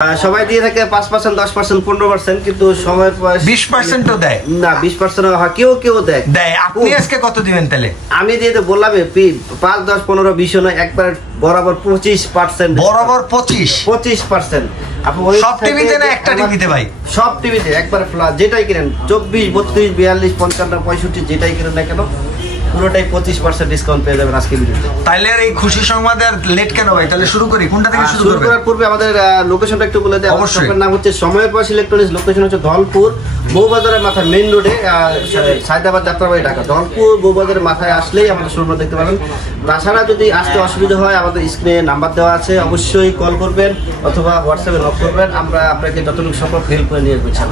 সবাই দিয়ে থাকে 5%, 10%, 15%, কিন্তু সময় 20%ও দেয় না, 20% কেউ কেউ দেয়। আপনি আজকে কত দিবেন তাহলে? আমি দিয়ে তো বললাম 5, 10, 15, 20 নয়, একবার বরাবর 25%। বরাবর 25%। আপনি সব টিভিতে না একটা টিভিতে ভাই? সব টিভিতে একবার ফ্ল্যাট, যেটাই কিনেন 24, 32, 42, 55, 65, যেটাই কিনেন না কেন পুরোটাই 25% ডিসকাউন্ট পেয়ে যাবেন আজকে ভিডিওতে। তাইলে আর এই খুশি সংবাদ আর লেট কেন ভাই? তাহলে শুরু করি, কোনটা থেকে শুরু করব? করার পূর্বে আমাদের লোকেশনটা একটু বলে দেন। অবশ্যই। শপের নাম হচ্ছে সময়ের পয়সা ইলেকট্রনিক্স, লোকেশন হচ্ছে ধলপুর বউবাজারের মাথায়, মেইন রোডে, সায়দাবাদ যাত্রাবাড়ি, ঢাকা। ধলপুর বউবাজারের মাথায় আসলেই আমাদের শোরুম দেখতে পাবেন। তাছাড়া যদি আসতে অসুবিধা হয়, আমাদের স্ক্রিনে নাম্বার দেওয়া আছে, অবশ্যই কল করবেন অথবা হোয়াটসঅ্যাপে নক করবেন, আমরা আপনাকে যতটুকু সম্ভব হেল্প করে নিয়ে যাচ্ছি।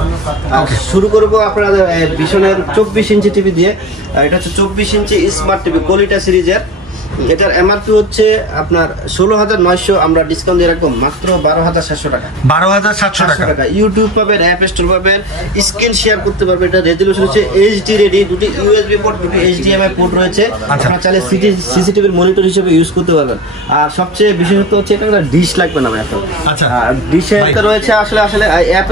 শুরু করবো আপনাদের ভীষণের 24 ইঞ্চি টিভি দিয়ে। এটা হচ্ছে 24 ইঞ্চি স্মার্ট টিভি কোয়ালিটি সিরিজের। এটার এমআরপি হচ্ছে আপনার 16,900, আমরা ডিসকাউন্ট দিয়ে রাখবো মাত্র 12,700 টাকা। 12,700 টাকা। ইউটিউব পাবেন, অ্যাপ স্টোর পাবেন, স্ক্রিন শেয়ার করতে পারবেন। এটা রেজলিউশন হচ্ছে এইচডি রেডি, দুটি ইউএসবি পোর্ট, দুটি এইচডিএমআই পোর্ট রয়েছে। আপনারা চাইলে সিসিটিভির মনিটর হিসেবে ইউজ করতে পারবেন। আর সবচেয়ে বিশেষত হচ্ছে এটা ডিশ লাগবে না এখন। আচ্ছা, ডিশে রয়েছে আসলে অ্যাপ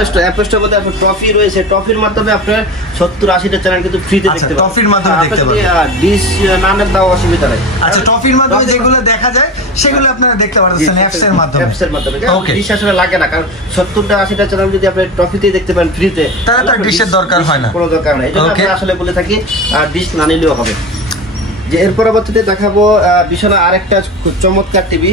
স্টোর মধ্যে আপনার ট্রফি রয়েছে, ট্রফির মাধ্যমে আপনার 70-80টা চ্যানেল কিন্তু ফ্রিতে দেখতে পাবেন। ট্রফির মাধ্যমে দেখতে পাবেন, ডিশ না নেন তাও অসুবিধা নেই। আচ্ছা, ট্রফির মাধ্যমে যেগুলো দেখা যায় সেগুলো আপনারা দেখতে পারছেন অ্যাপস এর মাধ্যমে। ওকে, ডিশ আসলে লাগে না, কারণ 70-80টা চ্যানেল যদি আপনি ট্রফিতেই দেখতে পারেন ফ্রিতে, তাহলে তো ডিশের দরকার হয় না, কোনো দরকার নাই। এটা আমরা আসলে বলে থাকি ডিশ না নিলেও হবে। যে এর পরবর্তীতে দেখাবো বিশাল আরেকটা চমৎকার টিভি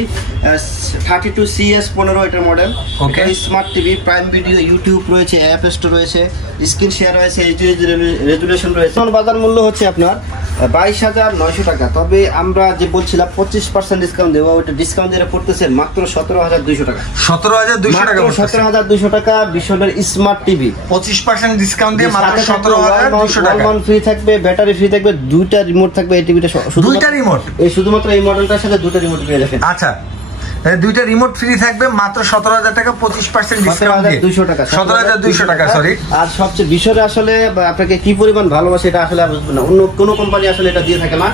32CS15, এটার model. Okay, smart TV, prime video, YouTube রয়েছে, অ্যাপ স্টোর রয়েছে, স্ক্রিন শেয়ার রয়েছে, এইচডি রেজুলেশন রয়েছে। বাজার মূল্য হচ্ছে আপনার 22,900 টাকা। তবে আমরা যে বলছিলাম 25% ডিসকাউন্ট দেবো, ওইটা ডিসকাউন্ট দিয়ে পড়তেছে মাত্র 17,200 টাকা। 17,200 টাকা। 17,200 টাকা বিশালের স্মার্ট টিভি, 25% ডিসকাউন্ট দিয়ে মাত্র 17,200 টাকা। ফ্রি থাকবে, ব্যাটারি ফ্রি থাকবে, দুইটা রিমোট থাকবে। এই টিভিটা দুইটা রিমোট, শুধুমাত্র এই মডেলটার সাথে দুটো রিমোট পেয়ে যাবেন। আচ্ছা, দুইটা রিমোট ফ্রি থাকবে মাত্র 17,000 টাকা, 25% ডিসকাউন্ট দিয়ে 17,200 টাকা। 17,200 টাকা, সরি। আর সবচেয়ে বিষয়টা আসলে আপনাকে কি পরিমাণ ভালোবাসে এটা আসলে বুঝবেন না, অন্য কোনো কোম্পানি আসলে এটা দিয়ে থাকে না।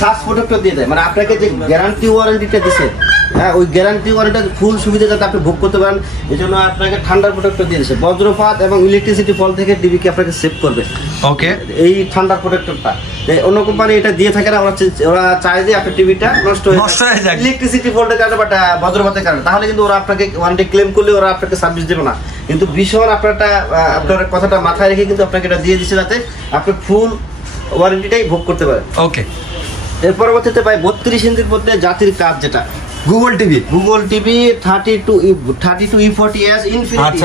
সার্চ প্রোডাক্টও দিয়ে দেয়, মানে আপনাকে যে গ্যারান্টি ওয়ারেন্টিটা দিচ্ছে, হ্যাঁ, ওই গ্যারান্টি ওয়ারেন্টির ফুল সুবিধা যাতে আপনি ভোগ করতে পারেন, এই জন্য আপনাকে ঠান্ডার প্রোডাক্টও দিয়ে দিচ্ছে। বজ্রপাত এবং ইলেকট্রিসিটি ফল থেকে টিভিকে আপনাকে সেভ করবে। ওকে, এই ঠান্ডার প্রোডাক্টরটা অন্য কোম্পানি এটা দিয়ে থাকে না, ওরা চায় যে আপনার টিভিটা নষ্ট হয়ে যায় ইলেকট্রিসিটি ফল্টের কারণে বা বজ্রপাতের কারণে, তাহলে কিন্তু ওরা আপনাকে ওয়ারেন্টি ক্লেম করলে ওরা আপনাকে সার্ভিস দেবে না। কিন্তু ভীষণ আপনার কথাটা মাথায় রেখে কিন্তু আপনাকে এটা দিয়ে দিচ্ছে যাতে আপনি ফুল ওয়ারেন্টিটাই ভোগ করতে পারেন। ওকে, এর পরবর্তীতে ভাই 32 ইঞ্চির মধ্যে জাতির কাজ, যেটা Google TV 32E40S infinity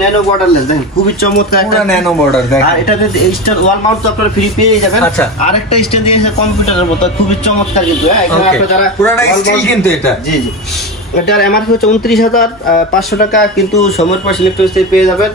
nano borderless, দেখেন খুবই চমৎকার একটা ন্যানো বর্ডার। দেখেন, আর এটাতে স্ট্যান্ড ওয়াল মাউন্ট তো আপনারা ফ্রি পেয়ে যাবেন। আচ্ছা, আরেকটা স্ট্যান্ড দিয়েছে কম্পিউটারের মতো, খুবই চমৎকার কিন্তু। হ্যাঁ, এখানে আপনারা যারা পুরোটা স্টিল কিন্তু এটা। জি জি, এটার এমআরপি হচ্ছে 29,500 টাকা, কিন্তু সময়ের পর ইলেকট্রনিক্স পেয়ে যাবেন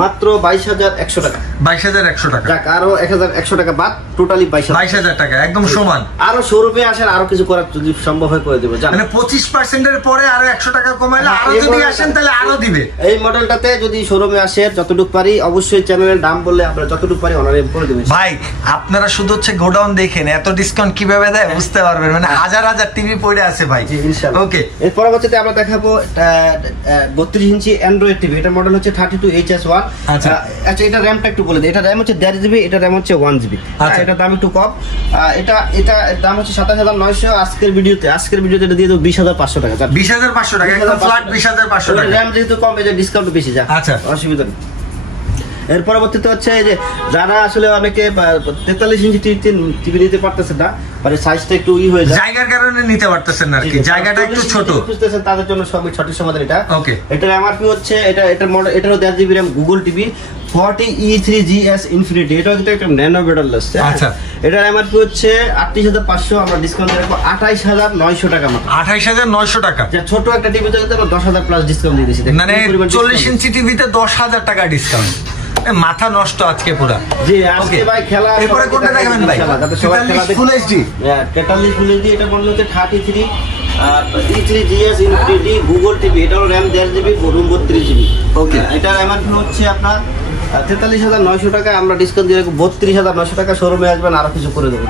মাত্র 22,100 টাকা। 22,100 টাকা, আরো 1,100 টাকা বাদ, টোটালি 22,000 টাকা, একদম সমান। আরো শোরুমে আসেন, আরো কিছু করার যদি সম্ভব হয় করে দেবো, মানে 25% এর পরে আরো 100 টাকা কমাইলে আরো যদি আসেন তাহলে আরো দিবে। এই মডেলটাতে যদি শোরুমে আসে যতটুকু পারি, অবশ্যই চ্যানেলের দাম বললে আমরা যতটুকু পারি অনারে করে দেব। ভাই আপনারা শুধু হচ্ছে গোডাউন দেখেন, এত ডিসকাউন্ট কিভাবে দেয় বুঝতে পারবেন, মানে হাজার হাজার টিভি পড়ে আছে ভাই। ইনশাআল্লাহ। ওকে, এর পরবর্তীতে আমরা দেখাবো 32 ইঞ্চি অ্যান্ড্রয়েড টিভি। এটা মডেল হচ্ছে 32HS1। আচ্ছা, এটা র্যামটা একটু বলে দিই। এটা র্যাম হচ্ছে 1.5 GB, এটা র্যাম হচ্ছে 1 GB। আচ্ছা, এটা দাম একটু কম। এটা দাম হচ্ছে 27,900। আজকের ভিডিওতে এটা দিয়ে দেবো 20,500 টাকা। 20,500 টাকা, একদম ফ্ল্যাট 20,500 টাকা। র্যাম যেহেতু কম, এই যে ডিসকাউন্ট বেশি যায়। আচ্ছা, অসুবিধা নেই। এর পরবর্তীতে হচ্ছে এই যে যারা আসলে অনেকে 43 ইঞ্চি টিভি নিতে পারতেছে না, মানে সাইজটা একটু হয়ে যায়, জায়গার কারণে নিতে পারতেছেন না, আর কি জায়গাটা একটু ছোট বুঝতেছেন, তাদের জন্য সবই ছোট সমাধান এটা। ওকে, এটার এমআরপি হচ্ছে এটার মডেল, এটারও 1.5 GB RAM Google TV 40E3GS infinity. এটা কিন্তু একটা ন্যানো বর্ডারলেস। আচ্ছা, এটার এমআরপি হচ্ছে 38,500, আমরা ডিসকাউন্ট দিয়ে রাখবো 28,900 টাকা মাত্র। 28,900 টাকা। ছোট একটা টিভিতে আমরা 10,000 প্লাস ডিসকাউন্ট দিয়ে দিয়েছি, মানে 40 ইঞ্চি টিভিতে 10,000 টাকা ডিসকাউন্ট। মাথা নষ্ট আজকে পুরো। জি, আজকে ভাই খেলা। এরপরে কোনটা দেখাবেন ভাই? Full HD. হ্যাঁ, 43 ফুল এইচডি। এটা বললো যে 33E3GS ইনফিনিটি গুগল টিভি। এটাও RAM 1.5 GB, রুম 32 GB। ওকে, এটার এমআরপি হচ্ছে আপনার 43,900 টাকা আমরা ডিসকাউন্ট দিয়ে রাখবো 32,900 টাকা। শোরুমে আসবেন আরো কিছু করে দেবো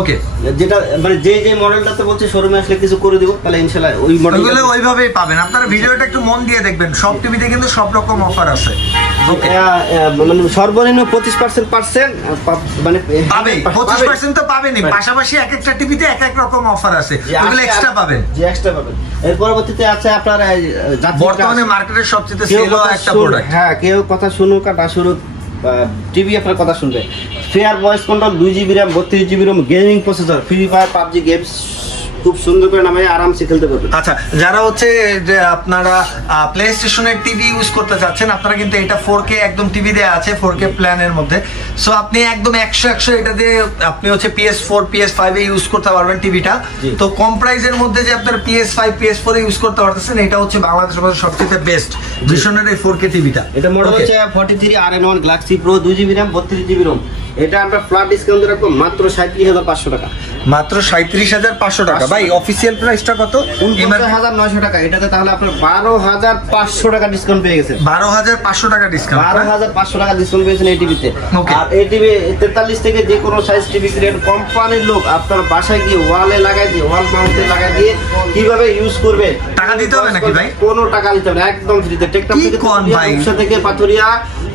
ওকে। যেটা মানে যে মডেলটাতে বলছে শোরুমে আসলে কিছু করে দিব, তাহলে ইনশাআল্লাহ ওই মডেলগুলো ওইভাবেই পাবেন। আপনারা ভিডিওটা একটু মন দিয়ে দেখবেন, সব টিভিতে কিন্তু সব রকম অফার আছে। ওকে, মানে সর্বনিম্ন 25% মানে পাবে 25% তো পাবেনই, পাশাপাশি এক একটা টিভিতে এক এক রকম অফার আছে, ওগুলো এক্সট্রা পাবেন। যে এক্সট্রা পাবেন। এর পরবর্তীতে আছে আপনার বর্তমানে মার্কেটের সবচেয়ে সেল একটা প্রোডাক্ট। হ্যাঁ, কেউ কথা শুনুক আর না শুনুক, টিভি আপনার কথা শুনবে। Fair voice control, 2GB RAM 32GB ROM, gaming processor, free fire PUBG games খুব সুন্দর করে নামে আরামসে খেলতে পারবেন। আচ্ছা, যারা হচ্ছে যে আপনারা প্লে স্টেশনের টিভি ইউজ করতে চাচ্ছেন, আপনারা কিন্তু এটা 4K একদম টিভি দেয়া আছে 4K প্ল্যানের মধ্যে। সো আপনি একদম 100 এটা দিয়ে আপনি হচ্ছে PS4 PS5 এ ইউজ করতে পারবেন টিভিটা। তো কম প্রাইসের মধ্যে যে আপনারা PS5 PS4 এ ইউজ করতে পারতেছেন, এটা হচ্ছে বাংলাদেশের মধ্যে সবচেয়ে বেস্ট ভিশনের এই 4K টিভিটা। এটা মডেল হচ্ছে 43RN1 Galaxy Pro, 2GB RAM 32GB ROM। এটা আমরা ফ্ল্যাট ডিসকাউন্ট রাখবো মাত্র 37,500 টাকা। মাত্র 37,500 টাকা। ভাই অফিসিয়াল প্রাইসটা কত? 49,900 টাকা। এটাতে তাহলে আপনার 12,500 টাকা ডিসকাউন্ট পেয়ে গেছেন। 12,500 টাকা ডিসকাউন্ট, 12,500 টাকা ডিসকাউন্ট পেয়েছেন এই টিভিতে। আর এই টিভি 43 থেকে যে কোনো সাইজ টিভি গ্রেড কোম্পানির লোক আপনার বাসায় গিয়ে ওয়ালে লাগাই দিয়ে, ওয়াল মাউন্টে লাগাই দিয়ে কিভাবে ইউজ করবে, টাকা দিতে হবে নাকি ভাই? কোনো টাকা দিতে হবে না, একদম ফ্রিতে। টেকনাফ থেকে পাথুরিয়া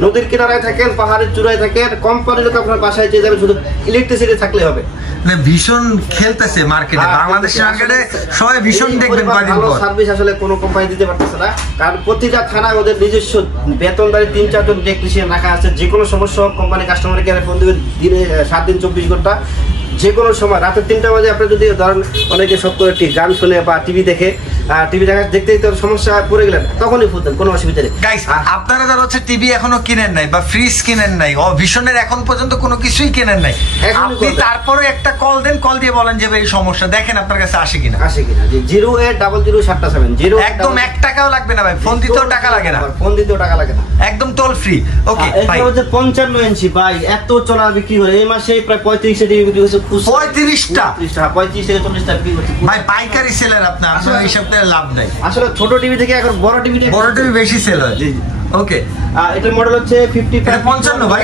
নদীর কিনারায় থাকেন, পাহাড়ের চূড়ায় থাকেন, কোম্পানির লোক আপনার বাসায় যেয়ে যাবে, শুধু ইলেকট্রিসিটি থাকলে হবে। মানে ভীষণ খেলতেছে মার্কেটে, বাংলাদেশের মার্কেটে সবাই ভীষণ দেখবেন কয়দিন পর। সার্ভিস আসলে কোনো কোম্পানি দিতে পারতেছে না, কারণ প্রতিটা থানায় ওদের নিজস্ব বেতনদারি 3-4 জন টেকনিশিয়ান রাখা আছে। যে কোনো সমস্যা কোম্পানি কাস্টমার কেয়ারে ফোন দেবে, দিনে 7 দিন 24 ঘন্টা, যে কোনো সময় রাতে 3টা বাজে আপনি যদি ধরেন অনেকে সব করে গান শুনে বা টিভি দেখে, টিভি দেখতে সমস্যা পড়ে গেলেন, তখনই ফোন দেন, কোনো অসুবিধা নেই। গাইস, আপনারা যারা হচ্ছে টিভি এখনো কিনেন নাই বা ফ্রিজ কিনেন নাই, ভিশনের এখন পর্যন্ত কোনো কিছুই কিনেন নাই, আপনি তারপরে একটা কল দেন, কল দিয়ে বলেন যে এই সমস্যা দেখেন আপনার কাছে আসে কিনা। 0800770 একদম 1 টাকাও লাগবে না ভাই, ফোন দিতেও টাকা লাগে না, ফোন দিতেও টাকা লাগে না, একদম টোল ফ্রি। ওকে ভাই, এটা হচ্ছে 55 ইঞ্চি ভাই, এত চলা বিক্রি করে এই মাসে প্রায় 35 টিভি বিক্রি হয়েছে। 35টা 35 থেকে 40টা বিক্রি করছে ভাই, পাইকারি সেলার আপনি, আসলে এই সপ্তাহে লাভ নাই। আসলে ছোট টিভি থেকে এখন বড় টিভি বেশি সেল হয়। জি ওকে, এটা মডেল হচ্ছে 55 55 ভাই,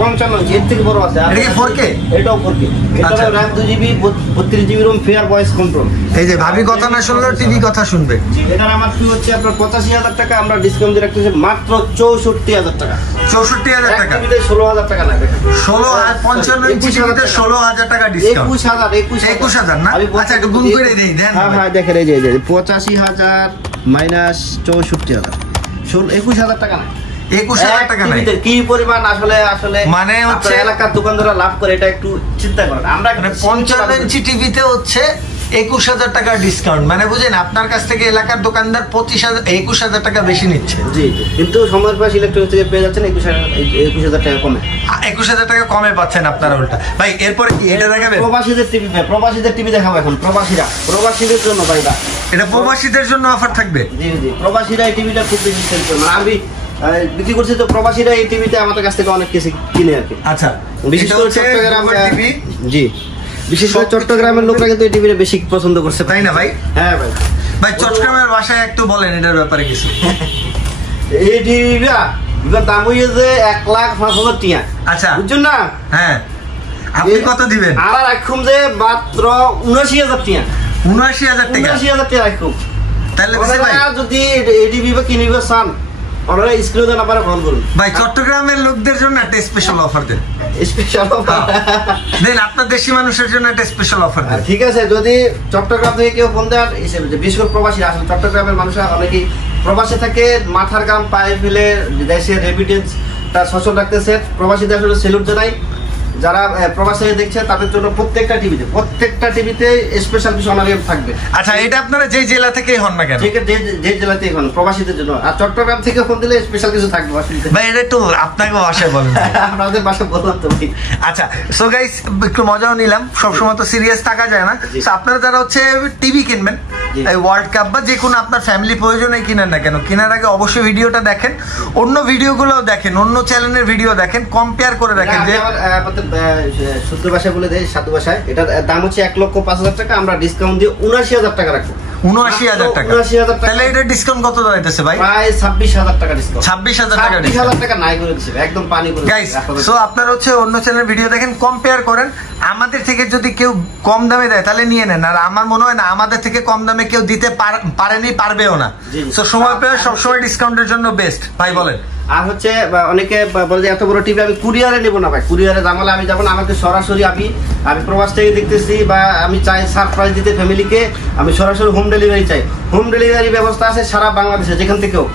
55 এর থেকে বড় আছে। এটা কি 4K? এটাও 4K। এটা RAM 2GB 32GB ROM, fair voice control. এই যে ভাবি কথা না শুনলেও টিভি কথা শুনবে। এটার আমার ফি হচ্ছে আপনার 85,000 টাকা, আমরা ডিসকাউন্ট দিয়ে রাখতেছি মাত্র 64,000 টাকা। 64,000 টাকা, টিভিতে 16,000 টাকা লাগবে। 55 ইঞ্চি টিভিতে 16,000 টাকা ডিসকাউন্ট। 21,000 না? আচ্ছা একটু গুণ করে দেই, দেন। হ্যাঁ দেখেন, এই যে 85,000 মাইনাস 64,000, 21,000 টাকা না, 21,000 টাকা নাই। কি পরিমাণ আসলে মানে হচ্ছে এলাকার দোকানদাররা লাভ করে, এটা একটু চিন্তা করেন। আমরা 55 ইঞ্চি টিভিতে হচ্ছে 21,000 টাকা ডিসকাউন্ট, মানে বুঝেন আপনার কাছ থেকে এলাকার দোকানদার 21,000 টাকা বেশি নিচ্ছে। জি, কিন্তু সময়ের পাশে ইলেকট্রনিক্স থেকে পেয়ে যাচ্ছেন 21,000 টাকা কমে। 21,000 টাকা কমে পাচ্ছেন আপনারা উল্টা। ভাই এরপরে কি এটা দেখাবেন? প্রবাসীদের টিভি দেখাবো এখন। প্রবাসীদের জন্য ভাই, এটা প্রবাসীদের জন্য অফার থাকবে। জি, প্রবাসীরা এই টিভিটা খুব বেশি সেল করে। মানে আমি বিক্রি করছি, তো প্রবাসীরা এই টিভিতে আমাদের কাছ থেকে অনেক কিছু কিনে আর কি। আচ্ছা, বিশেষ করে চট্টগ্রাম টিভি। জি, বিশেষ করে চট্টগ্রামের লোকরা কিন্তু এই টিভিটা বেশি পছন্দ করছে, তাই না ভাই? হ্যাঁ ভাই। ভাই চট্টগ্রামের ভাষায় একটু বলেন এটার ব্যাপারে কিছু। এই টিভিটার দাম হইছে 1,05,000 টাকা। আচ্ছা, বুঝছেন না? হ্যাঁ, আপনি কত দিবেন? আর রাখুম যে মাত্র 79,000 টাকা। 79,000 টাকা? 79,000 টাকা রাখুম। তাহলে ভাই যদি এই টিভি কিনিবে চান, আপনারা স্ক্রিনে দেন, আপনারা ফোন করুন। ভাই চট্টগ্রামের লোকদের জন্য একটা স্পেশাল অফার দেন। স্পেশাল অফার দেন, আপনার দেশি মানুষের জন্য একটা স্পেশাল অফার দেন। ঠিক আছে, যদি চট্টগ্রাম থেকে কেউ ফোন দেয়, বিশেষ করে প্রবাসীরা, আসলে চট্টগ্রামের মানুষরা অনেকেই প্রবাসে থাকে, মাথার গাম পায়ে ফেলে দেশের রেমিটেন্সটা সচল রাখতেছে। প্রবাসীদের আসলে সেলুট জানাই। যারা প্রবাসে দেখছে তাদের জন্য প্রত্যেকটা টিভিতে স্পেশাল কিছু অনারিয়াম থাকবে। আচ্ছা, এটা আপনারা যে জেলা থেকেই হন না কেন, যে জেলাতেই হন, প্রবাসীদের জন্য। আর চট্টগ্রাম থেকে ফোন দিলে স্পেশাল কিছু থাকবে। ভাই এটা একটু আপনাকে ভাষায় বলেন। আপনাদের ভাষায় বললাম তো ভাই। আচ্ছা, সো গাইস একটু মজাও নিলাম, সবসময় তো সিরিয়াস থাকা যায় না। আপনারা যারা হচ্ছে টিভি কিনবেন, এই ওয়ার্ল্ড কাপ বা যে কোনো আপনার ফ্যামিলি প্রয়োজনে কিনেন না কেন, কেনার আগে অবশ্যই ভিডিওটা দেখেন, অন্য ভিডিওগুলোও দেখেন, অন্য চ্যানেলের ভিডিও দেখেন, কম্পেয়ার করে দেখেন। যে শুদ্ধ ভাষায় বলে দেয়, সাধু ভাষায়, এটার দাম হচ্ছে 1,05,000 টাকা, আমরা ডিসকাউন্ট দিয়ে 79,000 টাকা রাখবো। ৭৯,০০০ টাকা। ৭৯,০০০ টাকা। তাহলে এটা ডিসকাউন্ট কত দাঁড়াইতেছে ভাই? প্রায় ২৬,০০০ টাকা ডিসকাউন্ট। ২৬,০০০ টাকা ২৬,০০০ টাকা নাই করে দিচ্ছে একদম পানি করে গাইস। সো আপনারা হচ্ছে অন্য চ্যানেলের ভিডিও দেখেন, কম্পেয়ার করেন। আমাদের থেকে যদি কেউ কম দামে দেয় তাহলে নিয়ে নেন, আর আমার মনে হয় না আমাদের থেকে কম দামে কেউ দিতে পারেনি, পারবেও না। সো সময় পেয়ে সবসময় ডিসকাউন্টের জন্য বেস্ট। ভাই বলেন। আর হচ্ছে অনেকে বলে যে এত বড় টিভি আমি কুরিয়ারে নেবো না ভাই, কুরিয়ারে জামালে আমি যাবো না, আমাকে সরাসরি আমি প্রবাস থেকে দেখতেছি বা আমি চাই সারপ্রাইজ দিতে ফ্যামিলিকে, আমি সরাসরি হোম ডেলিভারি চাই। হোম ডেলিভারি ব্যবস্থা আছে সারা বাংলাদেশে যেখান থেকেও।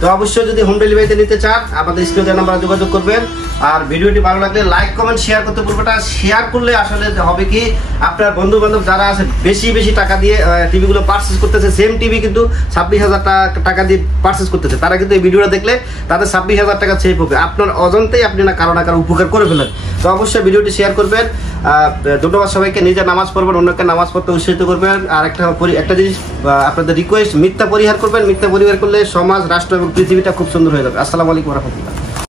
তো অবশ্যই যদি হোম ডেলিভারিতে নিতে চান আমাদের স্ক্রিনে নাম্বারে যোগাযোগ করবেন। আর ভিডিওটি ভালো লাগলে লাইক কমেন্ট শেয়ার করতে ভুলবেন না। শেয়ার করলে আসলে হবে কি, আপনার বন্ধু বান্ধব যারা আছে বেশি বেশি টাকা দিয়ে টিভিগুলো পারচেস করতেছে, সেম টিভি কিন্তু ২৬,০০০ টাকা দিয়ে পারচেস করতেছে, তারা কিন্তু এই ভিডিওটা দেখলে তাদের ২৬,০০০ টাকা সেভ হবে। আপনার অজান্তেই আপনি না কারো উপকার করে ফেলেন। তো অবশ্যই ভিডিওটি শেয়ার করবেন। ধন্যবাদ সবাইকে। নিজে নামাজ পড়বেন, অন্যকে নামাজ পড়তে উৎসাহিত করবেন। আর একটা জিনিস আপনাদের রিকোয়েস্ট, মিথ্যা পরিহার করবেন। মিথ্যা পরিহার করলে সমাজ, রাষ্ট্র এবং পৃথিবীটা খুব সুন্দর হয়ে যাবে। আসসালামু আলাইকুম ওয়া রাহমাতুল্লাহ।